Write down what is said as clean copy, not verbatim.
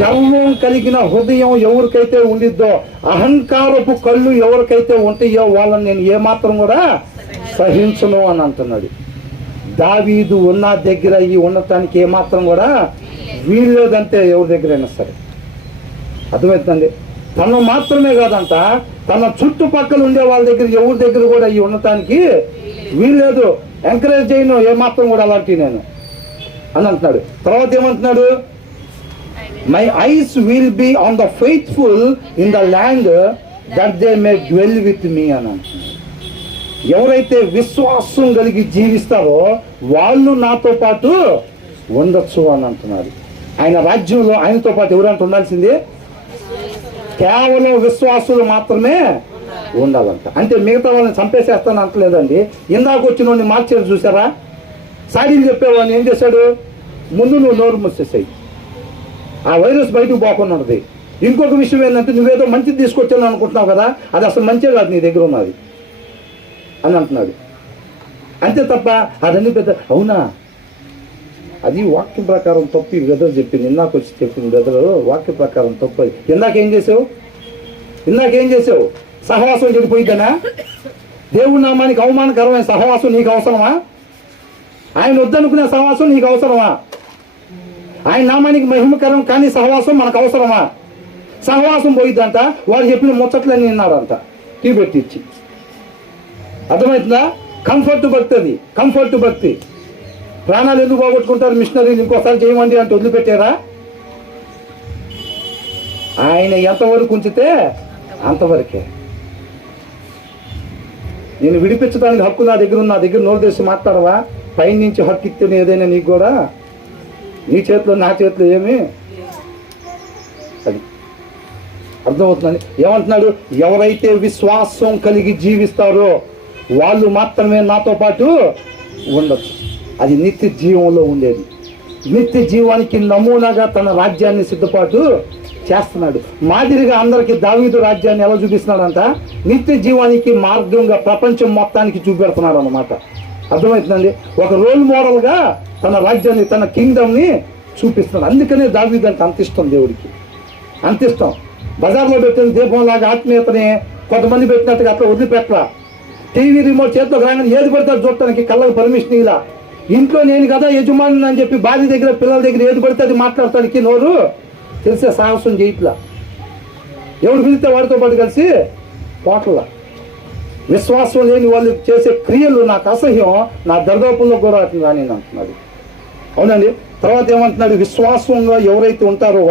గర్వం కలిగిన హృదయం ఎవరికైతే ఉండిద్దో, అహంకారపు కళ్ళు ఎవరికైతే ఉంటాయో వాళ్ళని నేను ఏమాత్రం కూడా సహించను అని అంటున్నాడు. దావీదు ఉన్న దగ్గర ఈ ఉండటానికి ఏమాత్రం కూడా వీల్లేదంటే ఎవరి దగ్గరైనా సరే. అర్థమవుతుందండి. తను మాత్రమే కాదంట, తన చుట్టుపక్కల ఉండే వాళ్ళ దగ్గర ఎవరి దగ్గర కూడా ఈ ఉండటానికి వీల్లేదు. ఎంకరేజ్ చేయను ఏమాత్రం కూడా అలాంటి నేను అని అంటున్నాడు. తర్వాత ఏమంటున్నాడు, my eyes will be on the faithful in the land that they may dwell with me అని అంటున్నాడు. ఎవరైతే విశ్వాసం కలిగి జీవిస్తారో వాళ్ళు నాతో పాటు ఉండొచ్చు అని అంటున్నారు. ఆయన రాజ్యంలో ఆయనతో పాటు ఎవరంటే ఉండాల్సింది కేవలం విశ్వాసులు మాత్రమే ఉండాలంట. అంటే మిగతా వాళ్ళని చంపేసేస్తాను అంటలేదండి. ఇందాక వచ్చిన వాడిని మార్చారు చూసారా, సాడీలు చెప్పేవాడిని ఏం చేశాడు, ముందు నువ్వు నోరు మూసేసాయి, ఆ వైరస్ బయటకు పోకుండా ఉంటుంది. ఇంకొక విషయం ఏంటంటే, నువ్వేదో మంచిది తీసుకొచ్చాను అనుకుంటున్నావు కదా, అది అసలు మంచిగా కాదు నీ దగ్గర ఉన్నది అని అంటున్నాడు. అంతే తప్ప అదన్నీ పెద్ద అవునా, అది వాక్యం ప్రకారం తప్పు. ఈ బ్రదర్ చెప్పింది, ఇందాక వచ్చి చెప్పింది బ్రదర్ వాక్య ప్రకారం తప్పు. అది ఇందాకేం చేసావు, సహవాసం చెడిపోయిద్దనా? దేవుడి నామానికి అవమానకరమైన సహవాసం నీకు అవసరమా? ఆయన వద్దనుకునే సహవాసం నీకు అవసరమా? ఆయన నామానికి మహిమకరం కానీ సహవాసం మనకు అవసరమా? సహవాసం పోయిద్దంట, వాడు చెప్పిన ముచ్చట్లన్నీ విన్నాడంట టీ పెట్టించి. అర్థమవుతుందా? కంఫర్ట్ భక్తి, అది కంఫర్ట్ భక్తి. ప్రాణాలు ఎందుకు పోగొట్టుకుంటారు మిషనరీలు, ఇంకోసారి చేయమండి అంటే వదిలిపెట్టారా? ఆయన ఎంతవరకు ఉంచితే అంతవరకే. నేను విడిపించడానికి హక్కు నా దగ్గర నా దగ్గర నోరు తెరిచి మాట్లాడవా? పైనుంచి హక్కు ఇస్తే ఏదైనా నీకు కూడా, నీ చేతిలో నా చేతిలో ఏమి, అది అర్థమవుతుందండి. ఏమంటున్నాడు, ఎవరైతే విశ్వాసం కలిగి జీవిస్తారో వాళ్ళు మాత్రమే నాతో పాటు ఉండొచ్చు. అది నిత్య జీవంలో ఉండేది. నిత్య జీవానికి నమూనాగా తన రాజ్యాన్ని సిద్ధపాటు చేస్తున్నాడు. మాదిరిగా అందరికీ దావీదు రాజ్యాన్ని ఎలా చూపిస్తున్నాడంట, నిత్య జీవానికి మార్గంగా ప్రపంచం మొత్తానికి చూపెడుతున్నాడు అన్నమాట. అర్థమవుతుందండి. ఒక రోల్ మోడల్గా తన రాజ్యాన్ని, తన కింగ్డమ్ని చూపిస్తున్నాడు. అందుకనే దావీదు అంటే అంత ఇష్టం, దేవుడికి అంత ఇష్టం. బజార్లో పెట్టిన దీపంలాగా ఆత్మీయతని కొంతమంది పెట్టినట్టుగా అట్లా వదిలిపెట్టరా. టీవీ రిమోట్ చేతిలోకి రాగానే ఏది పడితే చూడటానికి కళ్ళకు పర్మిషన్ ఇలా. ఇంట్లో నేను కదా యజమాని అని చెప్పి భార్య దగ్గర పిల్లల దగ్గర ఏది పడితే అది మాట్లాడటానికి నోరు తెలిసే సాహసం చేయట్లా. ఎవడు పిలిస్తే వాడితో పాటు కలిసి పోట్లా. విశ్వాసం లేని వాళ్ళు చేసే క్రియలు నాకు అసహ్యం, నా దర్దాపుల్లో కూడా రాని అంటున్నాడు. అవునండి. తర్వాత ఏమంటున్నాడు, విశ్వాసంగా ఎవరైతే ఉంటారో